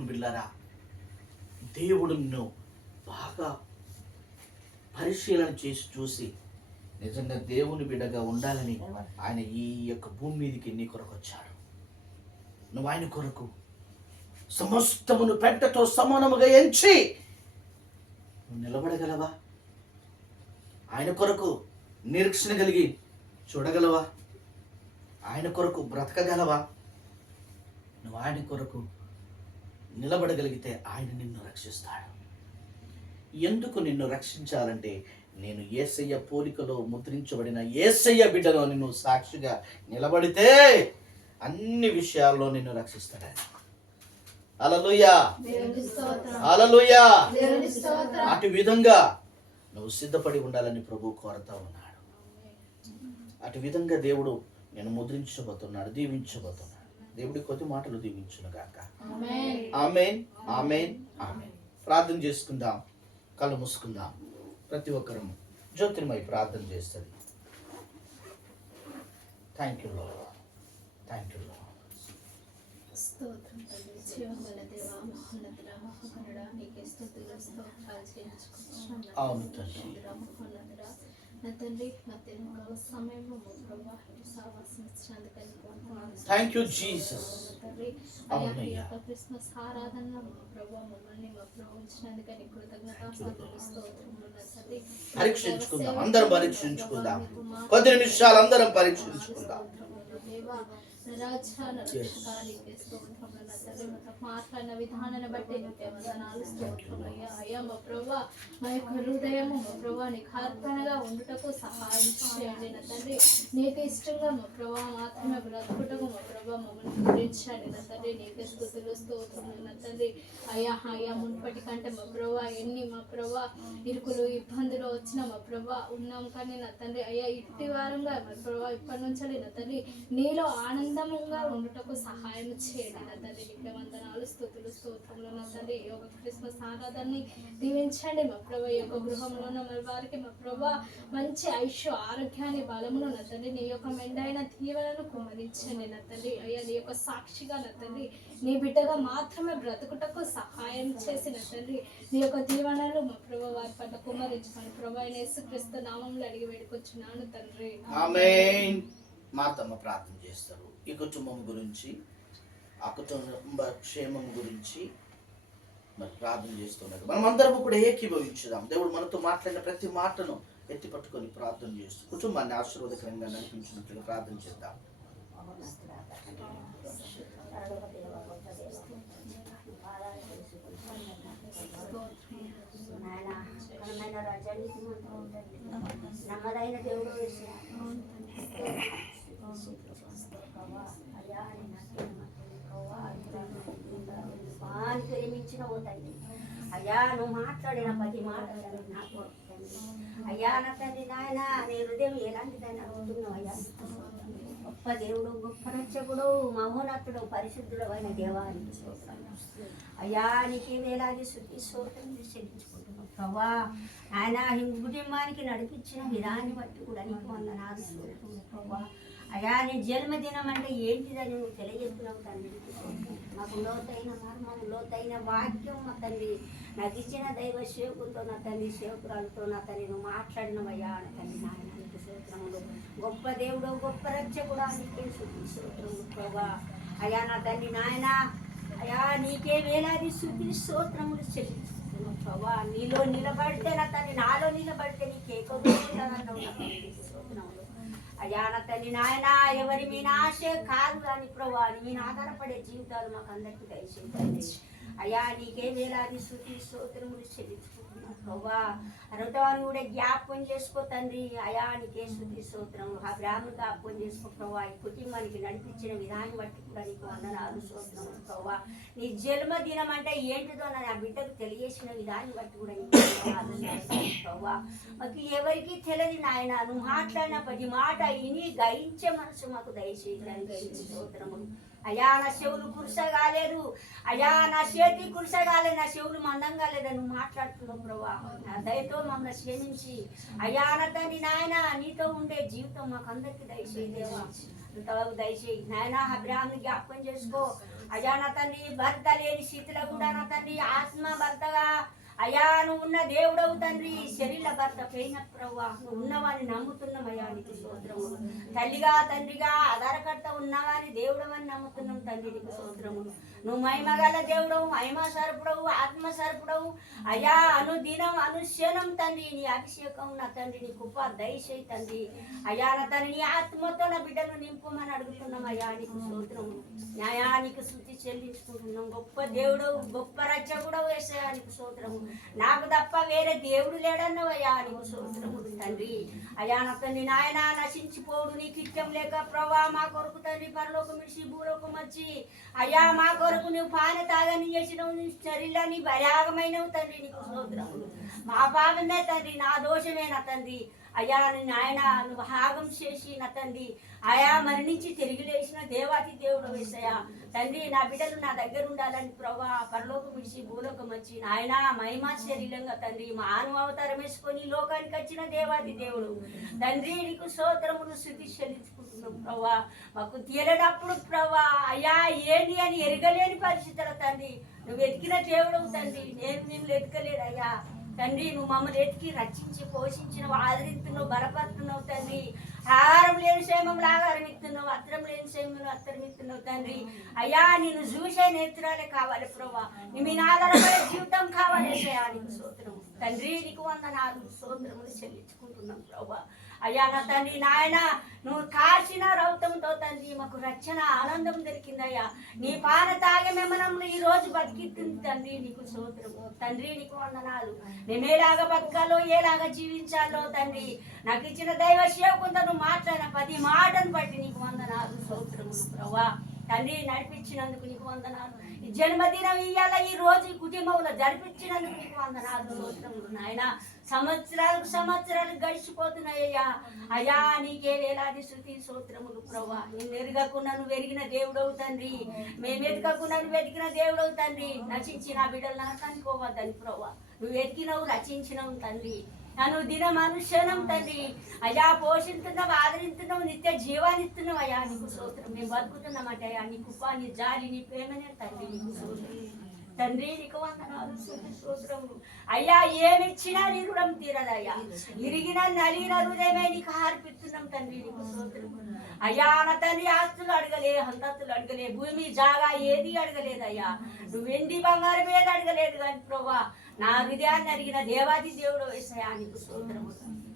దేవుని బిళ్ళరా? దేవుడు నిన్ను బాగా పరిశీలన చేసి చూసి నిజంగా దేవుని బిడ్డగా ఉండాలని ఆయన ఈ యొక్క భూమి మీదకి నీ కొరకు వచ్చాడు. నువ్వు ఆయన కొరకు సమస్తమును పెట్టతో సమానముగా ఎంచి నువ్వు నిలబడగలవా? ఆయన కొరకు నిరీక్షణ కలిగి చూడగలవా? ఆయన కొరకు బ్రతకగలవా? నువ్వు ఆయన కొరకు నిలబడగలిగితే ఆయన నిన్ను రక్షిస్తాడు. ఎందుకు నిన్ను రక్షించాలంటే నేను ఏసయ్య పోలికలో ముద్రించబడిన ఏసయ్య బిడ్డలో నిన్ను సాక్షిగా నిలబడితే అన్ని విషయాల్లో నిన్ను రక్షిస్తాడు. దేవుని స్తోత్రం. అటు విధంగా నువ్వు సిద్ధపడి ఉండాలని ప్రభు కోరుతా ఉన్నాడు. అటు విధంగా దేవుడు నేను ముద్రించబోతున్నాడు దీవించబోతున్నాడు. దేవుడి కొద్ది మాటలు దీవించును గాక. ఆమేన్. ఆమెన్. ఆమెన్. ప్రార్థన చేసుకుందాం. కళ్ళు మూసుకుందాం. ప్రతి ఒక్కరూ జ్యోతిర్మై ప్రార్థన చేస్తుంది. థ్యాంక్ యూ థ్యాంక్ యూ స్తోత్రం అవును తండ్రి. నా తండ్రి నా తెలుగు సమయంలో సావాసం ఇచ్చినందుకని. థ్యాంక్ యూ జీసస్ అయ్యా క్రిస్మస్ ఆరాధనలో మా మమ్మల్ని మా ప్రభు ఉంచినందుకని కృతజ్ఞత స్తోత్రములు నా తండ్రి పరీక్షించుకుందాం అందరం పరీక్షించుకుందాం. కొద్ది నిమిషాలు అందరం పరీక్షించుకుందాం. రాజ్యాల రక్షకానికి స్తోత్రములు తండ్రి మాతో మాట్లాడిన విధానాన్ని బట్టి నీకే వందనాలు స్తోత్రములు అయ్యా అయ్యా మా ప్రభా మా యొక్క హృదయము మా ప్రభా నీకు అర్పణగా ఉండుటకు సహాయం చేయండి నా తండ్రి నీకు ఇష్టంగా మా ప్రభా మాత్రమే బ్రతుకుటకు మా ప్రభా మమ్మల్ని గురించండి నా తండ్రి నీకే స్థుతులు స్తోత్రములు నా తండ్రి అయ్యా అయ్యా మునుపటి కంటే మా ప్రభా ఎన్ని మా ప్రభా ఇరుకులు ఇబ్బందులు వచ్చిన మా ప్రభా ఉన్నాం కానీ నా తండ్రి అయ్యా ఇట్టి వారంగా మా ప్రభా ఇప్పటి నుంచి నా తండ్రి నీలో ఆనందంగా ఉండటకు సహాయం చేయండి. నా తండ్రి నీకే వందనాలు స్థుతులు స్తోత్రంలో నా తండ్రి ఈ యొక్క క్రిస్మస్ ఆరాధనని దీవించండి. మా ప్రభా యొక్క గృహంలో ఉన్న మరి వారికి మా ప్రభా మంచి ఐశ్వ ఆరోగ్యాన్ని బలమును నా తండ్రి నీ యొక్క మెండైన దీవెనను కుమరించండి నా తండ్రి అయ్యా నీ యొక్క సాక్షిగా నా తండ్రి నీ బిడ్డగా మాత్రమే బ్రతుకుటకు సహాయం చేసిన తండ్రి నీ యొక్క దీవెనలు మా ప్రభా వారి పట్ల కుమరించుకొని ప్రభా అయిన యేసుక్రీస్తు నామంలో అడిగి వేడుకొచ్చున్నాను తండ్రి. మార్తమ్మ ప్రార్థన చేస్తారు. ఈ కుటుంబం గురించి ఆ కుటుంబ క్షేమం గురించి మరి ప్రార్థన చేస్తున్నాడు మనం అందరం కూడా ఏకీభవించుదాం. దేవుడు మనతో మాట్లాడిన ప్రతి మాటను ఎత్తి పట్టుకొని ప్రార్థన చేస్తూ కుటుంబాన్ని ఆశీర్వాదకరంగా నడిపించినట్లుగా ప్రార్థన చేద్దాం. నమ్మదైన దేవుడు వేసిన అయ్యా నీ నచ్చిన వాని తండ్రి అయ్యా నువ్వు మాట్లాడిన ప్రతి మాట నాకు అయ్యా నా తండ్రి నాయన నీ హృదయం ఎలాంటిదైనా అడుగుతున్నావు అయ్యా. గొప్ప దేవుడు గొప్ప రక్షకుడు మహోన్నతుడు పరిశుద్ధుడు అయిన దేవానికి అయ్యా నీకే వేలాది శుద్ధి స్తోత్రం చెల్లించుకో ప్రభా ఆయన హిందూ కుటుంబానికి నడిపించిన విధాన్ని బట్టి కూడా నీకు వందనాలు చూడుతుంది ప్రభా. అయ్యా నీ జన్మదినం అంటే ఏంటిదని నువ్వు తెలియజేస్తున్నావు తండ్రి. మాకు లోతైన మర్మం లోతైన వాక్యం మా తండ్రి. నాకు ఇచ్చిన దైవ సేవకులతో నా తండ్రి సేవకురాలతో నా తండ్రి నువ్వు మాట్లాడినవయ్యా నా తండ్రి నాయన నీకు స్తోత్రములు. గొప్ప దేవుడు గొప్ప రక్షకుడు నీకే శుద్ధి స్తోత్రములు ప్రభా. అయ్యా నా తండ్రి నాయన అయ్యా నీకే వేలాది శుద్ధి స్తోత్రములు చెల్లిస్తున్నావు ప్రభా నీలో నిలబడితే నా తండ్రి నాలో నిలబడితే నీకే స్తోత్రములు అయ్యా నా తండ్రి నాయన ఎవరి మీ ఆశే కాదు కానీ ప్రభా నీ మీద ఆధారపడే జీవితాలు మాకు అందరికీ దయచేయండి. అయ్యా నీకే వేలాది శృతి స్తోత్రములు చెల్లించుకుంటున్నాం. ప్రభా అరుతవాన్ని కూడా జ్ఞాపకం చేసుకో తండ్రి. అయా నీకే శృతి స్తోత్రం ఆ బ్రాహ్మణు జ్ఞాపకం చేసుకో ప్రభా ఈ కుటుంబానికి నడిపించిన విధానం బట్టి కూడా నీకు వందనాలు స్తోత్రం ప్రభా నీ జన్మదినం అంటే ఏంటిదో నా ఆ బిడ్డకు తెలియజేసిన విధానం బట్టి కూడా నీకు వందనాలు ప్రభా మాకు ఎవరికి తెలియదు నాయన. నువ్వు మాట్లాడిన ప్రతి మాట ఇని గయించే మనసు మాకు దయచేయాలి స్తోత్రములు అయ్యా నా చెవులు కురుసగాలేదు. అయ్యా నా చేతి కురుస కాలేదు నా చెవులు మందం కాలేదు నువ్వు మాట్లాడుతున్నావు ప్రభా. నా దయతో మమ్మల్ని క్షమించి. అయ్యా నా తండ్రి నాయన నీతో ఉండే జీవితం మాకు అందరికి దయచేయి దేవా. దయచేయి. నాయన అబ్రాహ్మణి జ్ఞాపకం చేసుకో. అయ్యా నా తండ్రి భర్త లేని స్థితిలో కూడా నా తండ్రి ఆత్మ భర్తగా అయ్యా నువ్వు ఉన్న దేవుడవు తండ్రి. శరీర భర్త పోయిన ప్రవ్వా నువ్వు ఉన్నవాని నమ్ముతున్నామయ్యా నీకు స్తోత్రము. తల్లిగా తండ్రిగా ఆధారకర్త ఉన్నవాని దేవుడవని నమ్ముతున్నాం తండ్రి నీకు స్తోత్రము. నువ్వు మహిమగల దేవుడవు మహిమ సరుపుడవు ఆత్మ సరుపుడవు. అయ్యా అనుదినం అనుశనం తండ్రి నీ అభిషేకం నా తండ్రి నీ కృప దయచేయి తండ్రి. అయ్యా నా తండ్రి నీ ఆత్మతో నా బిడ్డను నింపమని అడుగుతున్నాం అయ్యా నీకు స్తోత్రము. న్యాయానికి శృతి చెల్లించుకుంటున్నాం. గొప్ప దేవుడు గొప్ప రక్షకుడు వేసేయానికి స్తోత్రము. నాకు తప్ప వేరే దేవుడు లేడన్నవయ్యా అయ్యా నీకు తండ్రి. అయ్యా నా తండ్రి నాయన నశించిపోడు నీకు ఇష్టం లేక ప్రభా మా కొరకు తండ్రి పరలోకం మిడిచి భూలోకం వచ్చి. అయ్యా మా కొరకు నువ్వు పాన తాగని చేసినవు నీ శరీరాన్ని బయాగమైనవు తండ్రి నీకు స్తోత్రములు. మా పాపమే తండ్రి నా దోషమే నా తండ్రి? అయ్యా నిన్ను ఆయన నువ్వు హాగం చేసి నా తండ్రి. ఆయా మరణించి తిరిగి లేచిన దేవాతి దేవుడు వేసయ్యా తండ్రి నా బిడ్డలు నా దగ్గర ఉండాలని ప్రభా పరలోకం విడిచి భూలోకం వచ్చి నాయన మహిమా శరీరంగా తండ్రి మానవ అవతారం వేసుకొని లోకానికి వచ్చిన దేవాది దేవుడు. తండ్రి నీకు స్తోత్రమును శృతి చెల్లించుకుంటున్నాం ప్రభా మాకు తీరనప్పుడు ప్రభా అయ్యా ఏంటి అని ఎరగలేని పరిస్థితుల తండ్రి. నువ్వు ఎతికిన దేవుడు తండ్రి. నేను మిమ్మల్ని ఎతకలేదు అయ్యా. తండ్రి నువ్వు మమ్మల్ని ఎతికి రక్షించి పోషించినవు ఆదరిస్తున్నావు బలపడుతున్నావు తండ్రి. ఆహారం లేని క్షేమంలో ఆహారం ఇస్తున్నావు అత్తరం లేని క్షేమంలో అత్తరం ఇస్తున్నావు తండ్రి. అయ్యా నేను చూసే నేత్రాలే కావాలి ప్రభా. నీ మీ ఆధారపడే జీవితం కావాలి ఏసయ్యా, నీకు స్తోత్రం తండ్రి నీకు వంద నాలుగు స్తోత్రములు చెల్లించుకుంటున్నాం ప్రభా. అయ్యా నా తండ్రి నాయన. నువ్వు కాచిన రౌతంతో తండ్రి మాకు రక్షణ ఆనందం దొరికిందయ్యా. నీ పాన తాగే మిమ్మల్ని ఈ రోజు బతికిస్తుంది తండ్రి నీకు స్తోత్రము తండ్రి నీకు వందనాలు. నేను ఎలాగ బతకాలో ఎలాగ జీవించాలో తండ్రి నాకు ఇచ్చిన దైవ సేవకుంతో నువ్వు మాట్లాడిన పది మాటను బట్టి నీకు వందనాలు స్తోత్రము ప్రవ్వా. తండ్రి నడిపించినందుకు నీకు వందనాలు. ఈ జన్మదినం ఇయ్యాల ఈ రోజు కుటుంబంలో జరిపించినందుకు నీకు వందనాలు సోదరములు నాయన. సంవత్సరాలకు సంవత్సరాలు గడిచిపోతున్నాయ్యా. అయ్యా నీకే వేలాది శృతి సూత్రములు ప్రభా నేను ఎరగకుండా నువ్వు ఎరిగిన దేవుడవు తండ్రి. మేము ఎదగకుండా నువ్వు ఎదిగిన దేవుడవు తండ్రి. నశించిన నా బిడ్డలు నాకు పోవద్దని ప్రభా నువ్వు ఎదిగినవు రచించినవు తండ్రి. నన్ను దినం మనుష్యనం తండ్రి. అయ్యా పోషిస్తున్నావు ఆదరిస్తున్నావు నిత్య జీవాన్ని ఇస్తున్నావు అయ్యా నీకు సూత్రం మేము బతుకుతున్నామంటే అయ్యా నీ కుప్ప నీ జాలి నీ ప్రేమనే తండ్రి నీకు సూత్రం తండ్రి నీకు వందనాలు. సూత్రములు అయ్యా ఏమిచ్చినా నీ రుణం తీరదయ్యా. ఇరిగిన నలిగిన హృదయమే నీకు హార్పిస్తున్నాం తండ్రి నీకు స్తోత్రం అయ్యా నా తండ్రి ఆస్తులు అడగలే హంతస్తులు అడగలే భూమి జాగా ఏది అడగలేదయ్యా. నువ్వు వెండి బంగారం ఏది అడగలేదు కానీ ప్రభా నా హృదయాన్ని అడిగిన దేవాది దేవుడు వేసాయా నీకు స్తోత్రము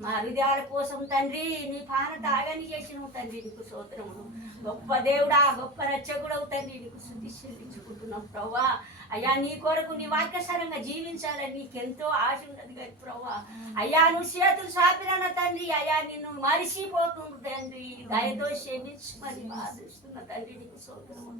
మా హృదయాల కోసం తండ్రి నీ పాన తాగని చేసిన తండ్రి నీకు స్తోత్రమును గొప్ప దేవుడా గొప్ప రక్షకుడవు తండ్రి నీకు శుద్ధి చెల్లించుకుంటున్నాం ప్రభా అయ్యా నీ కొరకు నీ వాక్యసరంగా జీవించాలని నీకెంతో ఆశ ఉన్నది కదా ప్రభా అయ్యా నువ్వు చేతులు సాపిన తండ్రి అయ్యా నిన్ను మరిచిపోతుంది తండ్రి. దయతో క్షమించమని బాధిస్తున్న తండ్రి నీకు స్తోత్రము.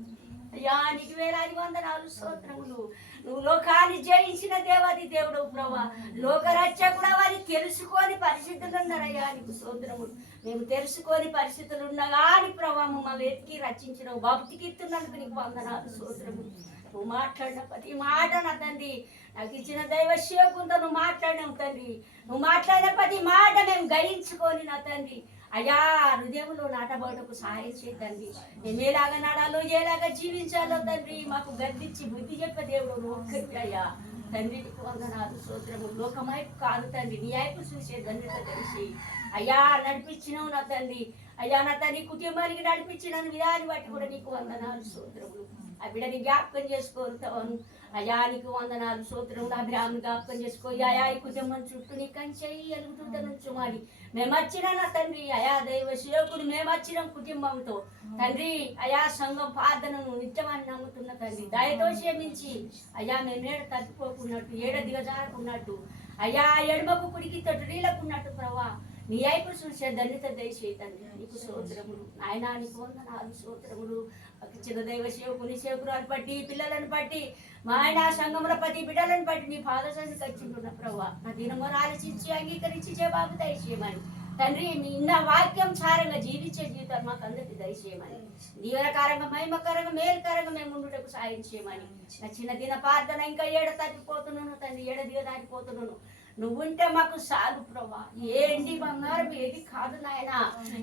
అయ్యా నీకు వేలాది వందనాలు స్తోత్రములు. నువ్వు లోకాన్ని జయించిన దేవాది దేవుడు ప్రభా లోకరక్షకుడు వారి తెలుసుకొని పరిస్థితులు ఉన్నారయ్యా నీకు స్తోత్రములు. మేము తెలుసుకొని పరిస్థితులు ఉండగా నీ ప్రభా మమ్మల్ని ఎత్తికి రచించిన భక్తికి ఇస్తున్నందుకు నీకు వందనాలు స్తోత్రములు. నువ్వు మాట్లాడిన ప్రతి మాట నా తండ్రి. నాకు ఇచ్చిన దైవ శివకుంతో నువ్వు మాట్లాడినావు తండ్రి. నువ్వు మాట్లాడిన ప్రతి మాట మేము గ్రహించుకొని నా తండ్రి. అయ్యా హృదయంలో నాటబడకు సహాయం చేయండి మేము ఎలాగా నాడాలో ఎలాగా జీవించాలో తండ్రి మాకు గర్దించి బుద్ధి చెప్ప దేవుడు ఒక్కటి అయ్యా. తండ్రి వందనాలు. సూత్రము లోకమైపు కాదు తండ్రి. నీ వైపు చూసే ధన్యత తెలిసి. అయ్యా నడిపించినావు నా తండ్రి. అయ్యా నా తండ్రి కుటుంబానికి నడిపించిన విధాన్ని బట్టి కూడా నీకు వందనాలు సూత్రములు ఆ బిడ్డని జ్ఞాపకం చేసుకోరుతాను అయా నీకు వందనాలు నా అభిరాములు జ్ఞాపకం చేసుకో. అయా ఈ కుటుంబం చుట్టూ నీ కంచెయి ఎలుగుతుంట నుంచి మాడి మేము వచ్చిన నా తండ్రి అయా దైవ శివకుడు మేము వచ్చిన కుటుంబంతో. తండ్రి అయా సంఘం ప్రార్థనను నిత్యమని నమ్ముతున్న తండ్రి దయతో క్షమించి. అయ్యా మేమేడ ఏడ ఏడ దిగజారుకున్నట్టు. అయా ఎడమకు కుడికి ఉన్నట్టు ప్రభా. నీ అయిపు చూసే ధన్యత దయచేయి తండ్రి నీకు సోదరములు నాయనా నీకు వందనాలు సోదరములు చిన్న దైవ సేవకుని సేవకురాలు బట్టి పిల్లలను బట్టి మా ఆయన సంఘముల ప్రతి బిడ్డలను బట్టి నీ పాదశానికి వచ్చింటున్న ప్రభు నా దినమును ఆలోచించి అంగీకరించి జవాబు దయచేయమని. తండ్రి నిన్న వాక్యం సారంగా జీవించే జీవితం మాకు అందరికి దయచేయమని. దీవనకారంగా మహిమకరంగా మేలుకరంగా మేము ఉండుటకు సాయం చేయమని. నా చిన్న దిన ప్రార్థన ఇంకా ఏడ తగ్గిపోతున్నాను తండ్రి? ఏడ దిగ దాటిపోతున్నాను నువ్వుంటే మాకు సాగు ప్రభా. ఏంటి బంగారం? ఏది కాదు నాయన.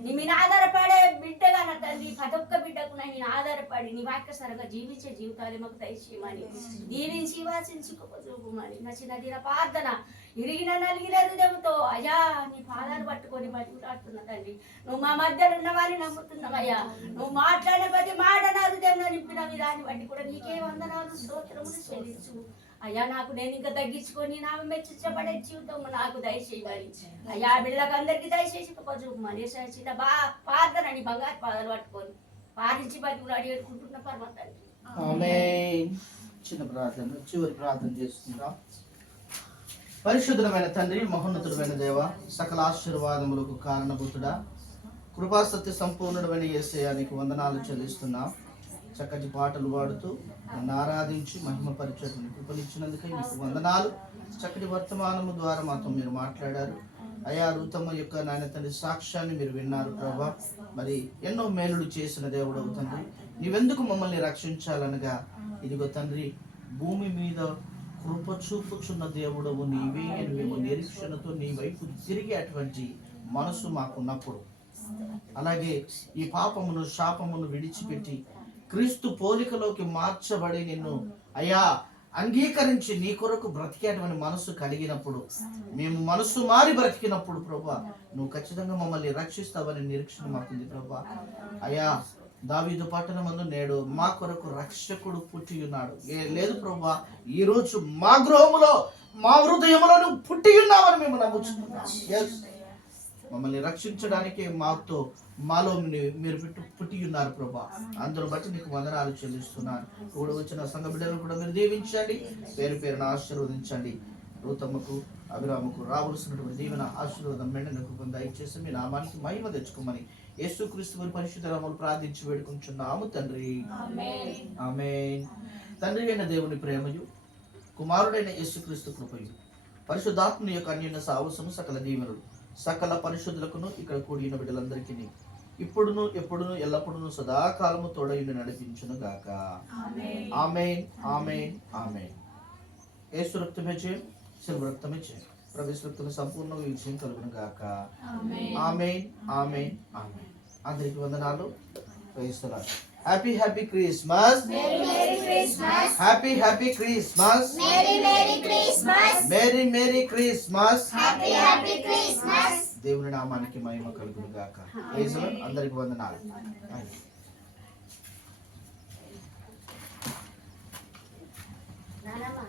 నీ మీద ఆధారపడే బిడ్డగా నా తండ్రి ప్రతి ఒక్క బిడ్డకు నేను ఆధారపడి నీ వాక్య సరగా జీవించే జీవితాలు మాకు దయచేయమని. దీవించి వాసించుకోమని నా చిన్న దిన ప్రార్థన. ఇరిగిన నలిగిన హృదయంతో అయ్యా నీ పాదాలు పట్టుకొని బతిలాడుతున్నా తండ్రి. నువ్వు మా మధ్యలో ఉన్నవారిని నమ్ముతున్నావయ్యా నువ్వు మాట్లాడిన ప్రతి మాట నా హృదయంలో నింపిన విధాన్ని బట్టి కూడా నీకే వందనాలు స్తోత్రములు చెల్లించు. అయ్యా నాకు నేను ఇంకా తగ్గించుకొని నా మెచ్చించబడే జీవితం నాకు దయచేయమని. అయ్యా బిడ్డలకు అందరికీ దయచేసి చూపమని చిన్న బా ప్రార్థన బంగారు పాదలు పట్టుకొని పాటించి బతుకులు అడిగేట్టుకుంటున్న పరమ చిన్న ప్రార్థన చివరి ప్రార్థన చేసుకుందాం పరిశుద్ధమైన తండ్రి మహోన్నతుడమైన దేవ సకల ఆశీర్వాదములకు కారణభూతుడా. కృపా సత్య సంపూర్ణుడమైన ఏసయానికి వందనాలు చెల్లిస్తున్నాం. చక్కటి పాటలు పాడుతూ నన్ను ఆరాధించి మహిమ పరిచయం కృపనిచ్చినందుకే మీకు వందనాలు. చక్కటి వర్తమానము ద్వారా మాతో మీరు మాట్లాడారు. అయా రూతమ్మ యొక్క నాయన తండ్రి సాక్ష్యాన్ని మీరు విన్నారు ప్రభా. మరి ఎన్నో మేలులు చేసిన దేవుడవు తండ్రి. నీవెందుకు మమ్మల్ని రక్షించాలనగా? ఇదిగో తండ్రి భూమి మీద కృప చూపుచున్న దేవుడవు నీవే అని మేము నిరీక్షణతో నీ వైపు తిరిగి అటువంటి మనసు మాకున్నప్పుడు. అలాగే ఈ పాపమును శాపమును విడిచిపెట్టి క్రీస్తు పోలికలోకి మార్చబడి నిన్ను అయ్యా అంగీకరించి నీ కొరకు బ్రతికేటువంటి మనసు కలిగినప్పుడు మేము మనసు మారి బ్రతికినప్పుడు ప్రభా నువ్వు ఖచ్చితంగా మమ్మల్ని రక్షిస్తావని నిరీక్షణ మాకుంది ప్రభా. అయ్యా దావీదు పట్టణమందు నేడు మా కొరకు రక్షకుడు పుట్టి ఉన్నాడు. ఏ లేదు ప్రభా ఈ రోజు మా గృహములో మా హృదయములో నువ్వు పుట్టి ఉన్నావని మేము నమ్ముచున్నాం Yes. మమ్మల్ని రక్షించడానికి మాతో మాలో మీరు పెట్టు పుట్టి ఉన్నారు ప్రభా. అందరూ బట్టి నీకు వందనాలు చెల్లిస్తున్నాను. కూడా వచ్చిన సంఘ బిడ్డలను కూడా మీరు దీవించండి. పేరు పేరున ఆశీర్వదించండి. రూతమ్మకు అభిరామకు రావలసినటువంటి దీవెన ఆశీర్వాదం మెండనకు పొంది దయచేసి మీ నామానికి మహిమ తెచ్చుకోమని యేసుక్రీస్తు వారి పరిశుద్ధ నామములు ప్రార్థించి వేడుకుంటున్నాము తండ్రి. ఆమె తండ్రి అయిన దేవుని ప్రేమయు కుమారుడైన యేసుక్రీస్తు కృపయు పరిశుద్ధాత్మ యొక్క అన్యున్న సాహసము సకల దీవెనలు. సకల పరిశుద్ధులకును ఇక్కడ కూడిన బిడ్డలందరికీ ఇప్పుడును ఎప్పుడును ఎల్లప్పుడును సదాకాలము తోడయుండి నడిపించును గాక. ఆమెన్. Amen amen. యేసు రక్తమే చేయం శిల్వ రక్తమే చేయం. సంపూర్ణ విజయం కలుగును గాక. ఆమెన్. ఆమెన్ ఆమెన్ అందరికి వందనాలు. క్రైస్తలాలు happy happy Christmas happy happy Christmas merry merry Christmas దేవుని నామానికి మహిమ కలుగును గాక. అందరికి వందనాలు. నానమ్మ.